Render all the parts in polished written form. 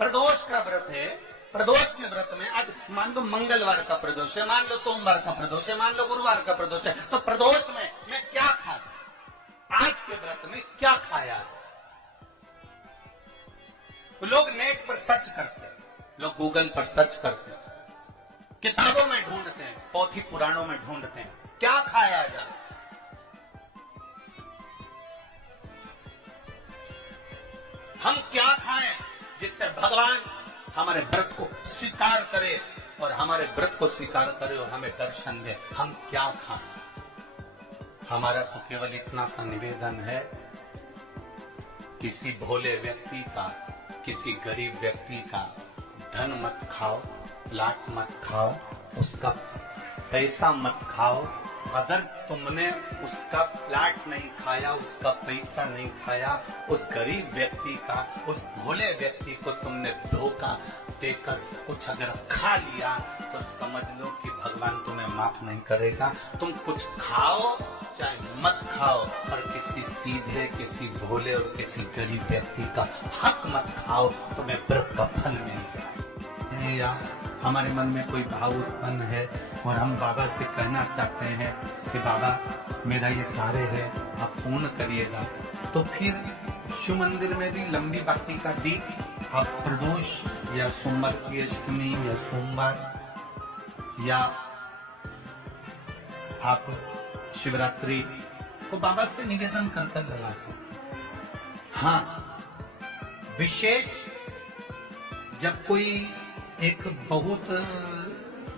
प्रदोष का व्रत है, प्रदोष के व्रत में आज मान लो मंगलवार का प्रदोष है, मान लो सोमवार का प्रदोष है, मान लो गुरुवार का प्रदोष है, तो प्रदोष में मैं क्या खाऊं? आज के व्रत में क्या खाया? लोग नेट पर सर्च करते हैं, लोग गूगल पर सर्च करते हैं, किताबों में ढूंढते हैं, पोथी पुराणों में ढूंढते हैं, क्या खाया जाए। हम क्या खाएं जिससे भगवान हमारे व्रत को स्वीकार करे और हमारे व्रत को स्वीकार करे और हमें दर्शन दे। हम क्या खाएं? हमारा तो केवल इतना सा निवेदन है, किसी भोले व्यक्ति का, किसी गरीब व्यक्ति का धन मत खाओ, लाट मत खाओ, उसका पैसा मत खाओ। अगर तुमने उसका प्लाट नहीं खाया, उसका पैसा नहीं खाया, उस गरीब व्यक्ति का, उस भोले व्यक्ति को तुमने धोखा देकर कुछ अगर खा लिया तो समझ लो कि भगवान तुम्हें माफ नहीं करेगा। तुम कुछ खाओ चाहे मत खाओ, पर किसी सीधे, किसी भोले और किसी गरीब व्यक्ति का हक मत खाओ, तुम्हें व्रत का फल मिलेगा। या हमारे मन में कोई भाव उत्पन्न है और हम बाबा से कहना चाहते हैं कि बाबा मेरा ये कार्य है, आप पूर्ण करिएगा, तो फिर शिव मंदिर में भी लंबी बाती का दीप आप प्रदोष या सोमवार की अष्टमी या सोमवार या आप शिवरात्रि को बाबा से निवेदन करकर लगा सकते। हाँ, विशेष जब कोई एक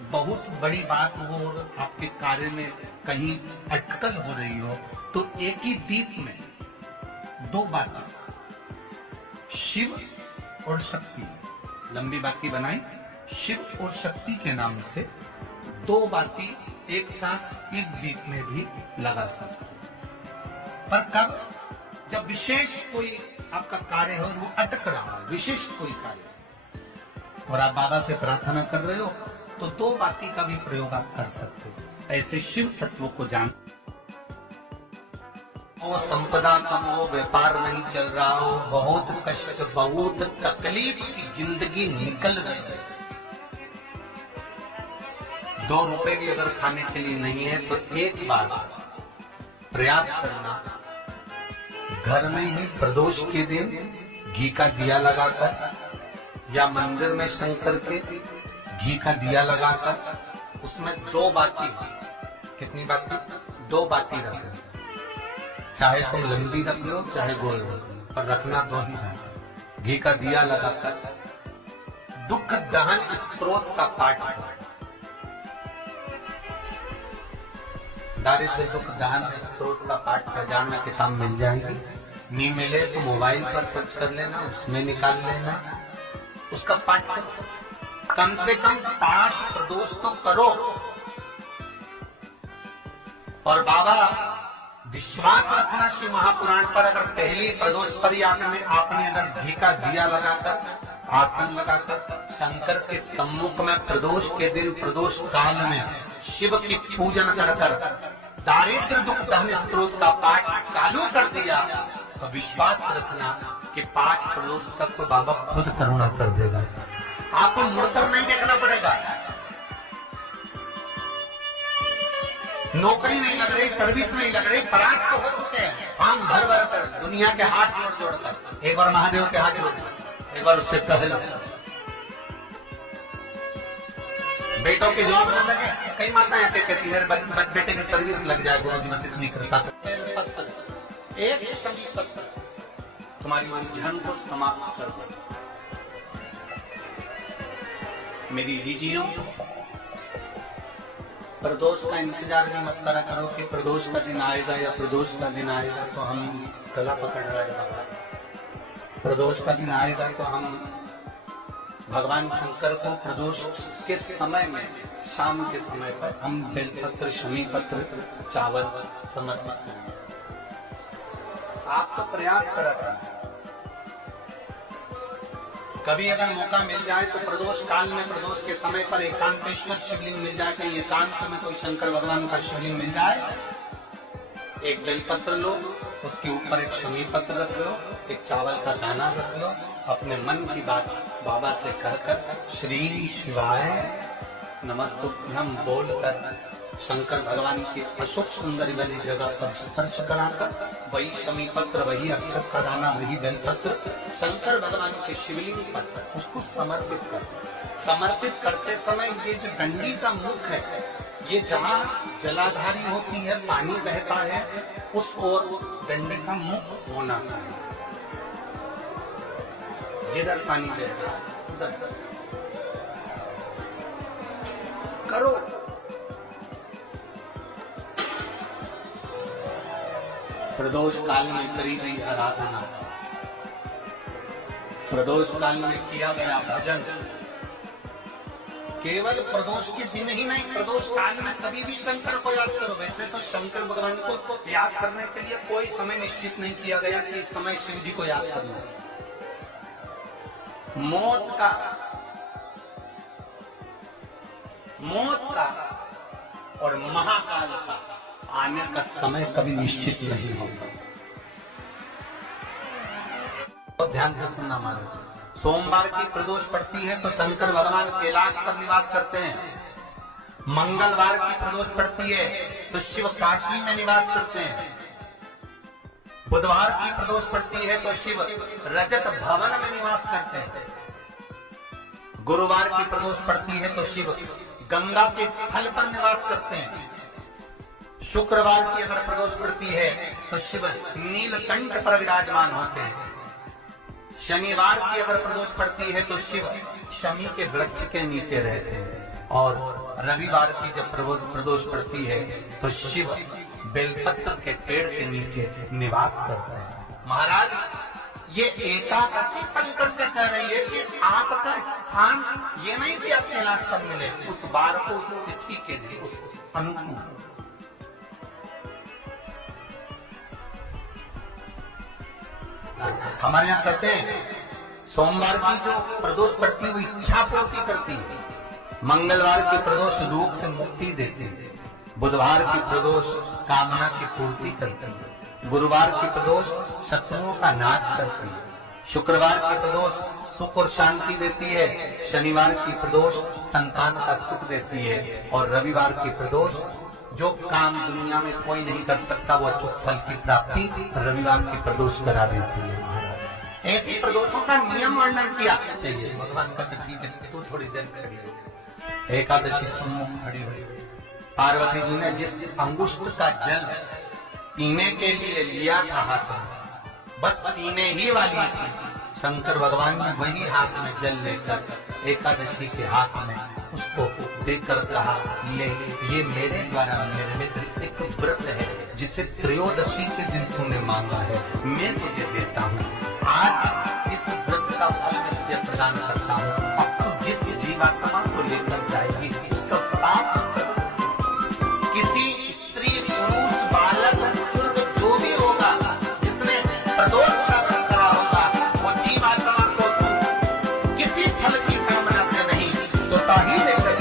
बहुत बड़ी बात हो और आपके कार्य में कहीं अटकल हो रही हो, तो एक ही दीप में दो बातें, शिव और शक्ति, लंबी बाती बनाई, शिव और शक्ति के नाम से दो बाती एक साथ एक दीप में भी लगा सकते। पर कब? जब विशेष कोई आपका कार्य हो और वो अटक रहा है, विशेष कोई कार्य, और आप बाबा से प्रार्थना कर रहे हो, तो दो बाती का भी प्रयोग आप कर सकते हो। ऐसे शिव तत्वों को जान। वो संपदा कम हो, व्यापार नहीं चल रहा हो, बहुत कष्ट, बहुत तकलीफ की जिंदगी निकल रही है, 2 रुपए भी अगर खाने के लिए नहीं है, तो एक बार प्रयास करना, घर में ही प्रदोष के दिन घी का दिया लगाकर या मंदिर में शंकर के घी का दिया लगाकर उसमें 2 बाती, कितनी बाती? 2 बाती रखना, चाहे तुम लंबी रख लो चाहे गोल रख लो, पर रखना 2 ही बाती। घी का दिया लगाकर दुख दहन स्त्रोत का पाठ करो। दारिद्र दुख दहन स्त्रोत का पाठ बाजार में किताब मिल जाएगी, नहीं मिले तो मोबाइल पर सर्च कर लेना, उसमें निकाल लेना, उसका पाठ करो। कम से कम 5 प्रदोष तो करो। और बाबा विश्वास रखना शिव महापुराण पर, अगर पहली प्रदोष पर ही आपने अगर घी का दिया लगाकर, आसन लगाकर शंकर के सम्मुख में प्रदोष के दिन, प्रदोष काल में शिव की पूजन कर दारिद्र दुख दहन स्त्रोत का पाठ चालू कर दिया, तो विश्वास रखना कि 5 प्रदोष तक तो बाबा खुद करुणा कर देगा। आपको मुड़कर नहीं देखना पड़ेगा, नौकरी नहीं लग रही, सर्विस नहीं लग रही, परास्त तो हो चुके हैं, फॉर्म भर भर कर, दुनिया के हाथ जोड़ कर, एक बार महादेव के हाथ जोड़, एक बार उससे कह लो, बेटों की जॉब न लगे। कई माताएं कहती है बेटे की सर्विस लग जाए, गुरु जी बस इतनी कृपा कर। एक शमी पत्थर तुम्हारी उलझन को समाप्त कर दो। मेरी जीजियों, प्रदोष का इंतजार भी मत करा करो कि प्रदोष का दिन आएगा या प्रदोष का दिन आएगा तो हम गला पकड़ रहे हैं। प्रदोष का दिन आएगा तो हम भगवान शंकर को प्रदोष के समय में, शाम के समय पर हम बेलपत्र, शमी पत्र, चावल समर्पित करेंगे। आप तो प्रयास करा करें। कभी अगर मौका मिल जाए तो प्रदोष काल में, प्रदोष के समय पर एकांतेश्वर शिवलिंग मिल जाए, कहीं एकांत में कोई शंकर भगवान का शिवलिंग मिल जाए, एक बेलपत्र लो, उसके ऊपर एक शमी पत्र रख लो, एक चावल का दाना रख लो, अपने मन की बात बाबा से कहकर श्री शिवाय नमस्तुभ्यम बोलकर शंकर भगवान की अशोक सुंदरी वाली जगह पर स्पर्श कराकर वही शमी पत्र, वही अक्षत का दाना, वही बेलपत्र शंकर भगवान के शिवलिंग पर उसको समर्पित कर। समर्पित करते समय ये जो डंडी का मुख है, ये जहाँ जलाधारी होती है, पानी बहता है, उस ओर डंडे का मुख होना चाहिए। जिधर पानी बहता है उधर से करो। प्रदोष काल में करी गई आराधना, प्रदोष काल में किया गया भजन, केवल प्रदोष के दिन ही नहीं, प्रदोष काल में कभी भी शंकर को याद करो। वैसे तो शंकर भगवान को याद करने के लिए कोई समय निश्चित नहीं किया गया कि इस समय शिव जी को याद करना है। मौत का और महाकाल का आने का समय कभी निश्चित नहीं होता। तो ध्यान से सुनना मारो। सोमवार की प्रदोष पड़ती है तो शंकर भगवान कैलाश पर निवास करते हैं। मंगलवार की प्रदोष पड़ती है तो शिव काशी में निवास करते हैं। बुधवार की प्रदोष पड़ती है तो शिव रजत भवन में निवास करते हैं। गुरुवार की प्रदोष पड़ती है तो शिव गंगा के स्थल पर निवास करते हैं। शुक्रवार की अगर प्रदोष पड़ती है तो शिव नीलकंठ पर विराजमान होते हैं। शनिवार की अगर प्रदोष पड़ती है तो शिव शमी के वृक्ष के नीचे रहते हैं। और रविवार की जब प्रदोष पड़ती है तो शिव बेलपत्र के पेड़ के नीचे निवास करते हैं। महाराज, ये एकादशी शंकर से कह रही है कि आपका स्थान ये नहीं कि आप कैलाश पर मिले, उस बार को, उस तिथि के लिए, उस अनुकूल। हमारे यहाँ कहते हैं सोमवार की जो प्रदोष पड़ती है वो इच्छा पूर्ति करती है। मंगलवार की प्रदोष रोग से मुक्ति देती है। बुधवार की प्रदोष कामना की पूर्ति करती है। गुरुवार की प्रदोष शत्रुओं का नाश करती है। शुक्रवार की प्रदोष सुख और शांति देती है। शनिवार की प्रदोष संतान का सुख देती है। और रविवार की प्रदोष जो काम दुनिया में कोई नहीं कर सकता वो अचूक फल की प्राप्ति रविवार की प्रदोष करा देती है। ऐसी प्रदोषों का नियम वर्णन किया चाहिए। भगवान का ठीक है, तू थोड़ी देर खड़ी है। एकादशी सम्मुख खड़ी हुई पार्वती जी ने जिस अंगुष्ठ का जल पीने के लिए लिया था हाथ में, बस पीने ही वाली थी, शंकर भगवान ने वही हाथ में जल लेकर एकादशी के हाथ में उसको देकर कहा, ले ये मेरे द्वारा मेरे मित्र एक व्रत है जिसे त्रयोदशी के दिन तूने मांगा है, मैं तुझे देता हूँ। आज इस व्रत का फल मैं तुझे प्रदान करता हूँ। अब तू जिस जीवात्मा को लेकर जाएगी उसका पाप किसी स्त्री, पुरुष, बालक, बुजुर्ग जो भी होगा जिसने प्रदोष का व्रत करा होगा, वो जीवात्मा को तू किसी फल की कामना से नहीं स्वतः ही लेकर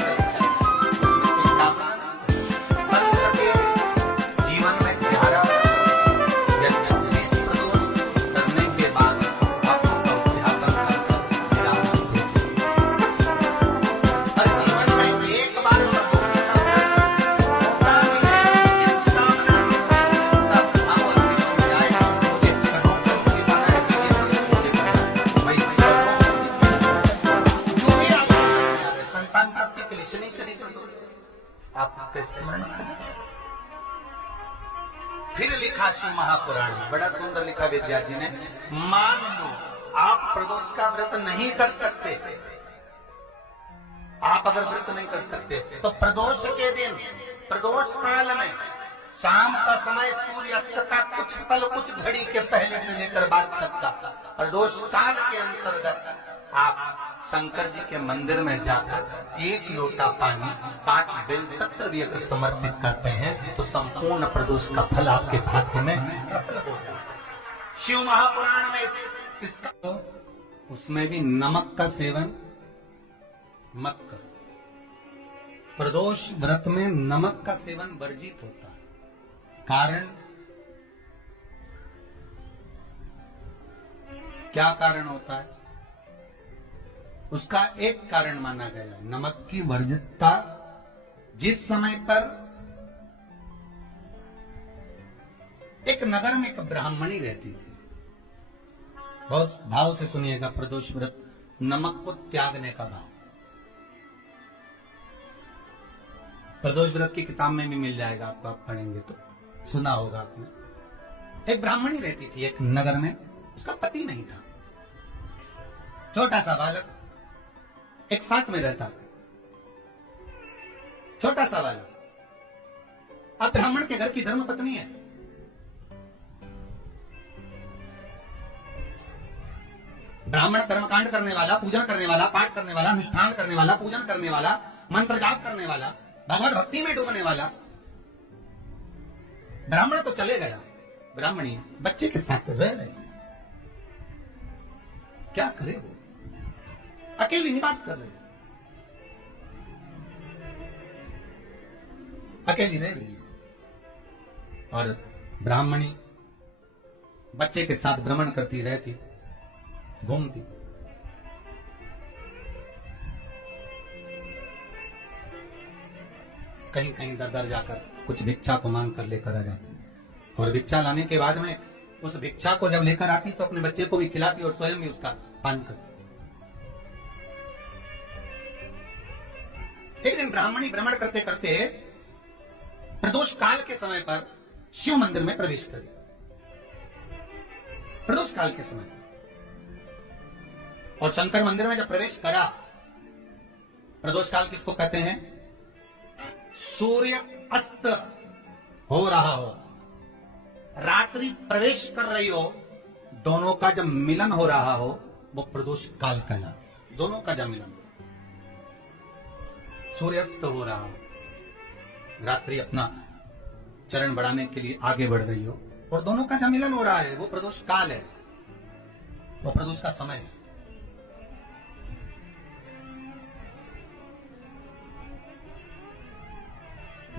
फिर लिखा शिव महापुराण में, बड़ा सुंदर लिखा विद्या जी ने। मान लो आप प्रदोष का व्रत नहीं कर सकते, आप अगर व्रत नहीं कर सकते तो प्रदोष के दिन, प्रदोष काल में शाम का समय सूर्यास्त का कुछ पल, कुछ घड़ी के पहले से लेकर बाद तक का प्रदोष काल के अंतर्गत आप शंकर जी के मंदिर में जाकर 1 लोटा पानी 5 बेलपत्र भी अगर समर्पित करते हैं तो संपूर्ण प्रदोष का फल आपके भाग्य में शिव महापुराण में इसका तो उसमें भी नमक का सेवन मत करो। प्रदोष व्रत में नमक का सेवन वर्जित होता है। कारण क्या कारण होता है? उसका एक कारण माना गया, नमक की वर्जितता। जिस समय पर एक नगर में एक ब्राह्मणी रहती थी, बहुत भाव से सुनिएगा, प्रदोष व्रत, नमक को त्यागने का भाव। प्रदोष व्रत की किताब में भी मिल जाएगा आपको, आप पढ़ेंगे तो सुना होगा आपने। एक ब्राह्मणी रहती थी एक नगर में, उसका पति नहीं था, छोटा सा बालक एक साथ में रहता, छोटा सा बालक। अब ब्राह्मण के घर की धर्म पत्नी है, ब्राह्मण कर्मकांड करने वाला, पूजन करने वाला, पाठ करने वाला, अनुष्ठान करने वाला, पूजन करने वाला, मंत्र जाप करने वाला, भगवत भक्ति में डूबने वाला। ब्राह्मण तो चले गया, ब्राह्मणी बच्चे के साथ रह रही, क्या करे वो, अकेली निवास कर रही, अकेली रह रही, और ब्राह्मणी बच्चे के साथ भ्रमण करती रहती, घूमती। कहीं कहीं दर दर जाकर कुछ भिक्षा को मांग कर लेकर आ जाती, और भिक्षा लाने के बाद में उस भिक्षा को जब लेकर आती तो अपने बच्चे को भी खिलाती और स्वयं भी उसका पान करती। एक दिन ब्राह्मणी भ्रमण करते करते प्रदोष काल के समय पर शिव मंदिर में प्रवेश करी, प्रदोष काल के समय, और शंकर मंदिर में जब प्रवेश करा, प्रदोष काल किसको कहते हैं? सूर्य अस्त हो रहा हो, रात्रि प्रवेश कर रही हो, दोनों का जब मिलन हो रहा हो, वो प्रदोष काल कहलाता। दोनों का जब मिलन, सूर्यास्त हो रहा हो, रात्रि अपना चरण बढ़ाने के लिए आगे बढ़ रही हो, और दोनों का जब मिलन हो रहा है, वो प्रदोष काल है, वो प्रदोष का समय है।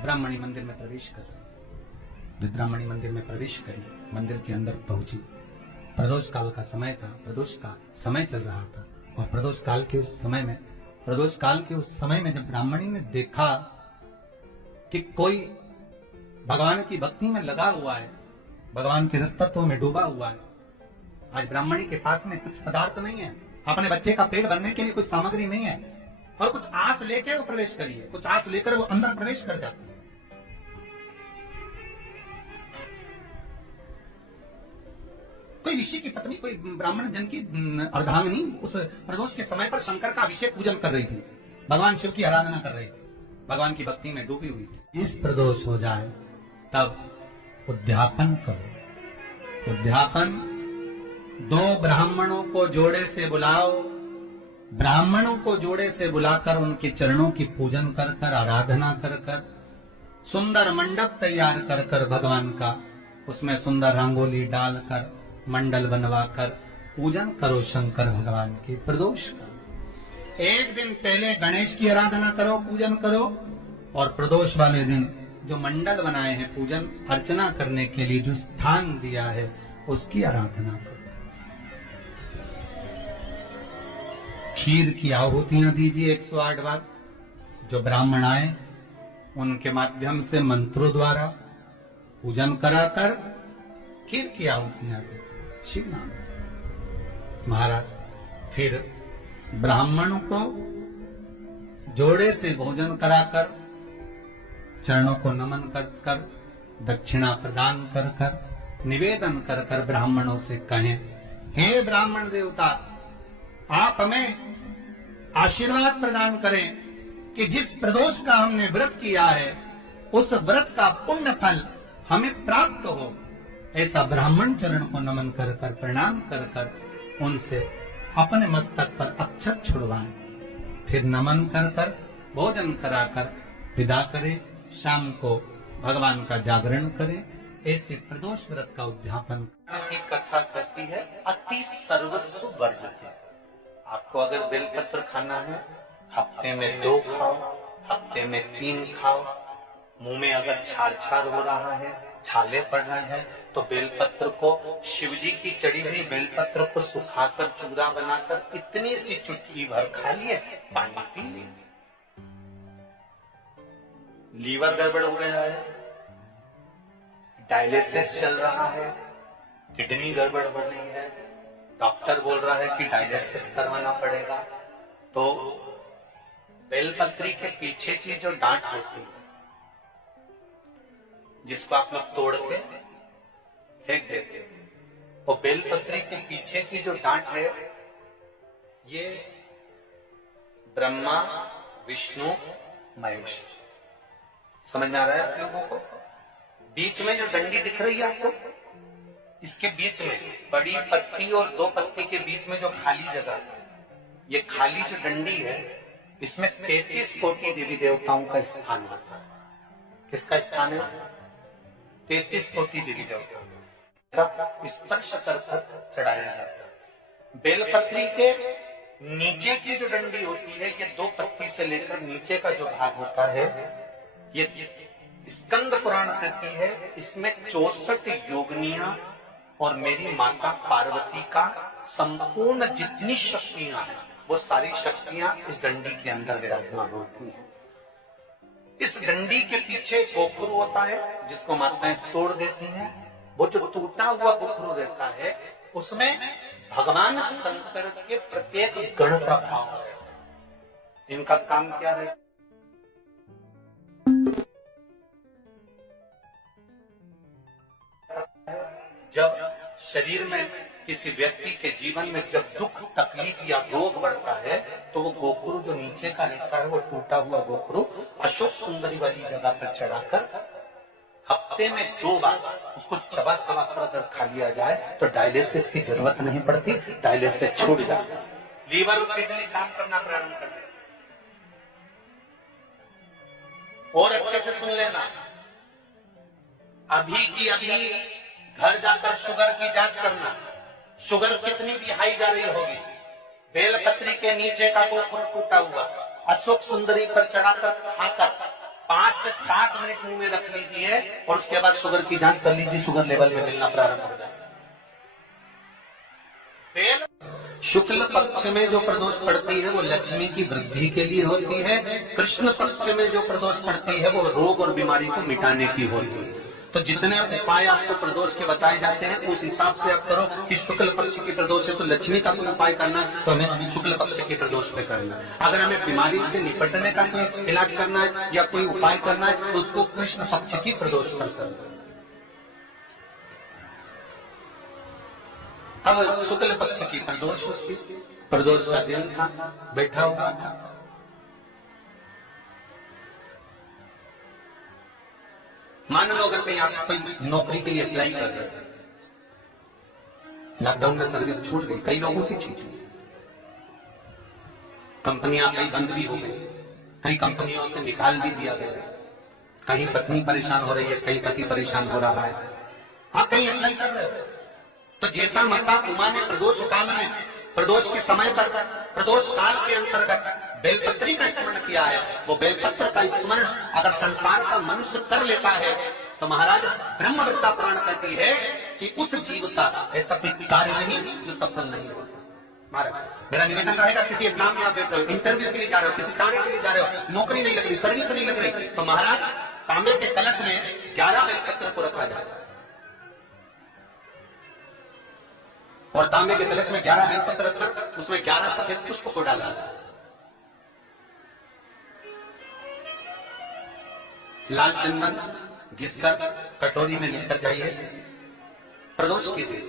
ब्राह्मणी मंदिर में प्रवेश कर रही, ब्राह्मणी मंदिर में प्रवेश करी, मंदिर के अंदर पहुंची। प्रदोष काल का समय था, प्रदोष का समय चल रहा था, और प्रदोष काल के उस समय में, प्रदोष काल के उस समय में जब ब्राह्मणी ने देखा कि कोई भगवान की भक्ति में लगा हुआ है, भगवान के रसतत्व में डूबा हुआ है, आज ब्राह्मणी के पास में कुछ पदार्थ नहीं है, अपने बच्चे का पेट भरने के लिए कुछ सामग्री नहीं है, और कुछ आस लेके वो प्रवेश करिए, कुछ आस लेकर वो अंदर प्रवेश कर जाती है। कोई ऋषि की पत्नी, कोई ब्राह्मण जन की अर्धांगिनी उस प्रदोष के समय पर शंकर का अभिषेक पूजन कर रही थी, भगवान शिव की आराधना कर रही थी, भगवान की भक्ति में डूबी हुई थी। इस प्रदोष हो जाए तब उद्यापन करो। उद्यापन, दो ब्राह्मणों को जोड़े से बुलाओ, ब्राह्मणों को जोड़े से बुलाकर उनके चरणों की पूजन कर कर, आराधना कर कर, सुंदर मंडप तैयार कर कर भगवान का, उसमें सुंदर रंगोली डालकर, मंडल बनवाकर पूजन करो शंकर भगवान की प्रदोष का। एक दिन पहले गणेश की आराधना करो, पूजन करो, और प्रदोष वाले दिन जो मंडल बनाए हैं पूजन अर्चना करने के लिए, जो स्थान दिया है, उसकी आराधना करो। खीर की आहुतियां दीजिए 108 बार, जो ब्राह्मण आए उनके माध्यम से मंत्रों द्वारा पूजन कराकर खीर की आहुतियां दीजिए, शिव नाम महाराज। फिर ब्राह्मणों को जोड़े से भोजन कराकर, चरणों को नमन कर कर, दक्षिणा प्रदान कर कर, निवेदन कर कर ब्राह्मणों से कहें, हे ब्राह्मण देवता, आप हमें आशीर्वाद प्रदान करें कि जिस प्रदोष का हमने व्रत किया है, उस व्रत का पुण्य फल हमें प्राप्त हो। ऐसा ब्राह्मण चरण को नमन कर कर, प्रणाम कर कर उनसे अपने मस्तक पर अक्षत छुड़वाएं, फिर नमन कर कर, भोजन कराकर विदा करें, शाम को भगवान का जागरण करें। ऐसे प्रदोष व्रत का उद्यापन की कथा कहती है, अति सर्वस्व वर्जते। आपको अगर बेलपत्र खाना है, हफ्ते में 2 खाओ, हफ्ते में 3 खाओ। मुंह में अगर छार छार हो रहा है, छाले पड़ रहे हैं, तो बेलपत्र को, शिव जी की चढ़ी हुई बेलपत्र को सुखाकर चूरा बनाकर इतनी सी चुटकी भर खा लिए, पानी पी लिए। लीवर गड़बड़ हो गया है, डायलिसिस चल रहा है, किडनी गड़बड़ हो रही है, डॉक्टर बोल रहा है कि डायलिसिस करवाना पड़ेगा, तो बेलपत्री के पीछे की जो डांट होती है, जिसको आप लोग तोड़ के फेंक देते हो, वो बेलपत्री के पीछे की जो डांट है, ये ब्रह्मा विष्णु महेश, समझ में आ रहा है आप लोगों को? बीच में जो डंडी दिख रही है आपको, इसके बीच में बड़ी पत्ती और दो पत्ती के बीच में जो खाली जगह है, ये खाली जो डंडी है, इसमें 33 कोटि देवी देवताओं का स्थान होता है। किसका स्थान है? 33 कोटि देवी देवताओं का स्पर्श कर चढ़ाया जाता है। बेलपत्री के नीचे की जो डंडी होती है, ये दो पत्ती से लेकर नीचे का जो भाग होता है, ये स्कंद पुराण कहती है, इसमें 64 योगनियां और मेरी माता पार्वती का संपूर्ण जितनी शक्तियां हैं, वो सारी शक्तियां इस डंडी के अंदर विराजमान होती हैं। इस डंडी के पीछे गोखरू होता है, जिसको माताएं तोड़ देती हैं। वो जो टूटा हुआ गोखरू रहता है, उसमें भगवान शंकर के प्रत्येक गण का भाव है। इनका काम क्या है? जब शरीर में किसी व्यक्ति के जीवन में जब दुख तकलीफ या रोग बढ़ता है, तो वो गोखरू जो नीचे का रहता है, वो टूटा हुआ गोखरू अशोक सुंदरी वाली जगह पर चढ़ाकर हफ्ते में 2 बार उसको चबा चबा कर अगर खा लिया जाए, तो डायलिसिस की जरूरत नहीं पड़ती, डायलिसिस छूट जाता है, लीवर और किडनी काम करना प्रारंभ कर देते। और अच्छे से सुन लेना, अभी की अभी घर जाकर शुगर की जांच करना, शुगर कितनी भी हाई जा रही होगी, बेलपत्री के नीचे का गोखरू टूटा हुआ अशोक सुंदरी पर चढ़ाकर खाकर 5 से 7 मिनट मुंह में रख लीजिए, और उसके बाद शुगर की जांच कर लीजिए, शुगर लेवल में मिलना प्रारंभ हो जाए। शुक्ल पक्ष में जो प्रदोष पड़ती है, वो लक्ष्मी की वृद्धि के लिए होती है। कृष्ण पक्ष में जो प्रदोष पड़ती है, वो रोग और बीमारी को मिटाने की होती है। तो जितने उपाय आपको प्रदोष के बताए जाते हैं, उस हिसाब से आप करो कि शुक्ल पक्ष की प्रदोष है तो लक्ष्मी का कोई उपाय करना है, तो हमें शुक्ल पक्ष की प्रदोष पे करना है। अगर हमें बीमारी से निपटने का कोई इलाज करना है या कोई उपाय करना है, तो उसको कृष्ण पक्ष की प्रदोष पर करना है। अब शुक्ल पक्ष की प्रदोष, उसकी प्रदोष का दिन था, बैठा हुआ था, मान लो अगर कहीं आप कोई नौकरी के लिए अप्लाई कर रहे हैं, लॉकडाउन में सर्विस छूट गई, कई लोगों की छूट गई, कंपनियां कई बंद भी हो गई, कई कंपनियों से निकाल भी दिया गया, कहीं पत्नी परेशान हो रही है, कहीं पति परेशान हो रहा है, आप कहीं अप्लाई कर रहे हो, तो जैसा माता उमा ने प्रदोष काल में, प्रदोष के समय पर, प्रदोष काल के अंतर्गत बेलपत्री का स्मरण किया है, वो बेलपत्र का स्मरण अगर संसार का मनुष्य कर लेता है, तो महाराज ब्रह्मविद्या पुराण कहती है कि उस जीव का ऐसा कोई कार्य नहीं जो सफल नहीं होता। महाराज मेरा निवेदन रहेगा, किसी एग्जाम में आप बैठ रहे हो, इंटरव्यू के लिए जा रहे हो, किसी कार्य के लिए जा रहे हो, नौकरी नहीं लग रही, सर्विस नहीं लग रही, तो महाराज तांबे के कलश में 11 बेलपत्र को रखा जाए, और तांबे के कलश में 11 बेलपत्र रखकर उसमें 11 सफेद पुष्प को डाला, लाल चंदन घिसकर कटोरी में लेकर जाइए। प्रदोष के दिन,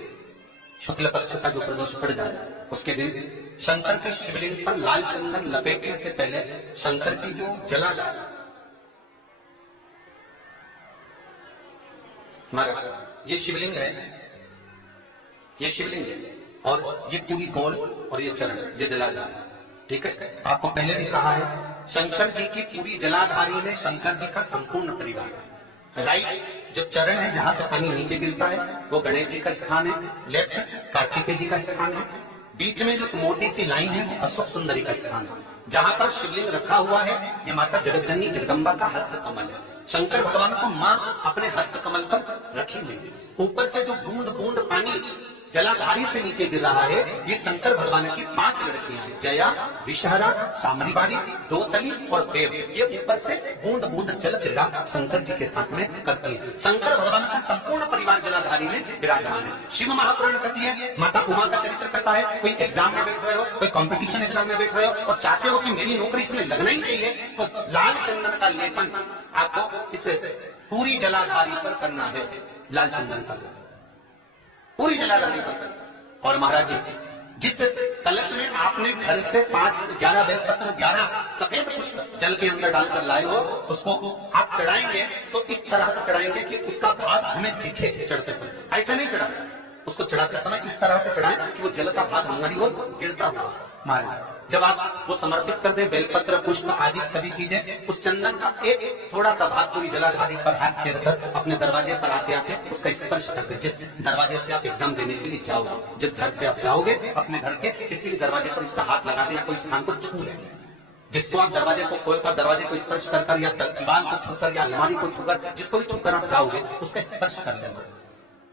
शुक्ल पक्ष का जो प्रदोष पड़ जाए, उसके दिन शंकर के शिवलिंग पर लाल चंदन लपेटने से पहले शंकर की जो जला डाला, ये शिवलिंग है, ये शिवलिंग है, और ये पूरी गोल और ये चरण, ये जला डाला, ठीक है। आपको पहले भी कहा है, शंकर जी की पूरी जलाधारी में शंकर जी का संपूर्ण परिवार है। राइट जो चरण है, जहां से पानी नीचे गिरता है, वो गणेश जी का स्थान है। लेफ्ट कार्तिकेय जी का स्थान है। बीच में जो मोटी सी लाइन है वो अशोक सुंदरी का स्थान है, जहां पर शिवलिंग रखा हुआ है। ये माता जगतजननी जगदम्बा का हस्त कमल है। शंकर भगवान को मां अपने हस्त कमल पर रखी हुई है। ऊपर से जो बूंद बूंद पानी जलाधारी से नीचे गिर रहा है, ये शंकर भगवान की 5 लड़कियां हैं, जया, विषहरा, सामरीवारी, दोतली और देव। ये ऊपर से बूंद बूंद जल क्रीड़ा शंकर जी के साथ में करती है। शंकर भगवान का संपूर्ण परिवार जलाधारी में विराजमान है। शिव महापुराण कहती है, माता उमा का चरित्र कहता है, कोई एग्जाम में बैठ रहे हो, कोई कंपटीशन एग्जाम में बैठ रहे हो और चाहते हो कि मेरी नौकरी इसमें लगना ही चाहिए, तो लाल चंदन का लेपन आपको इस पूरी जलाधारी पर करना है। लाल चंदन का पूरी जलाधारी पर। और महाराज जी, जिस कलश में आपने घर से 5-11 बेलपत्र 11 सफेद पुष्प जल के अंदर डालकर लाए हो, उसको आप चढ़ाएंगे तो इस तरह से चढ़ाएंगे कि उसका भाग हमें दिखे चढ़ते समय। ऐसे नहीं चढ़ाए, उसको चढ़ाते समय इस तरह से चढ़ाएं कि वो जल का भाग हमारी ओर गिरता हुआ मारे। जब आप वो समर्पित कर दें, बेलपत्र पुष्प आदि सभी चीजें, उस चंदन का एक थोड़ा सा भाग पूरी जलाधारी पर हाथ फेर कर अपने दरवाजे पर आते आते उसका स्पर्श कर दे। जिस दरवाजे से आप एग्जाम देने के लिए जाओगे, जिस घर से आप जाओगे, अपने घर के किसी भी दरवाजे पर उसका हाथ लगा दे या कोई स्थान को छू ले। जिसको आप दरवाजे को खोलकर दरवाजे को स्पर्श कर या दीवार को छूकर या अलमारी को छूकर, जिसको भी छूकर आप जाओगे उसका स्पर्श कर लेना।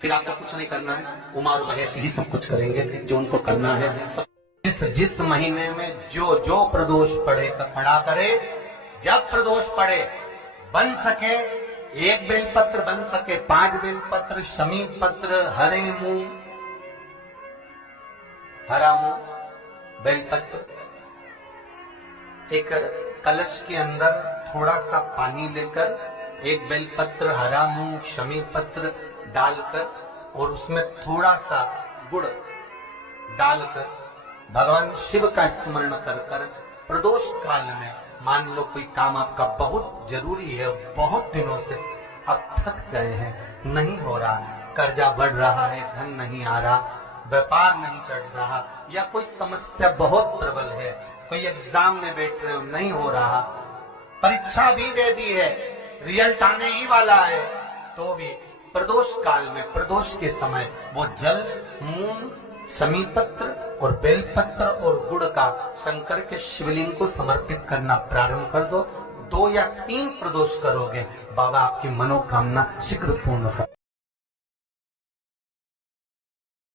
फिर आपको कुछ नहीं करना है, उमा और महेश ही सब कुछ करेंगे जो उनको करना है। जिस महीने में जो प्रदोष पड़ा करे, जब प्रदोष पड़े, बन सके 1 बेलपत्र, बन सके 5 बेलपत्र, शमी पत्र, हरे मुंह, हरा मुंह बेलपत्र, एक कलश के अंदर थोड़ा सा पानी लेकर 1 बेलपत्र, हरा मुंह, शमी पत्र डालकर और उसमें थोड़ा सा गुड़ डालकर भगवान शिव का स्मरण कर कर प्रदोष काल में, मान लो कोई काम आपका बहुत जरूरी है, बहुत दिनों से आप थक गए हैं, नहीं हो रहा, कर्जा बढ़ रहा है, धन नहीं आ रहा, व्यापार नहीं चढ़ रहा, या कोई समस्या बहुत प्रबल है, कोई एग्जाम में बैठ रहे हो, नहीं हो रहा, परीक्षा भी दे दी है, रिजल्ट आने ही वाला है, तो भी प्रदोष काल में, प्रदोष के समय वो जल, मूंग, शमी पत्र और बेलपत्र और गुड़ का शंकर के शिवलिंग को समर्पित करना प्रारंभ कर दो। 2 या 3 प्रदोष करोगे, बाबा आपकी मनोकामना शीघ्र पूर्ण कर।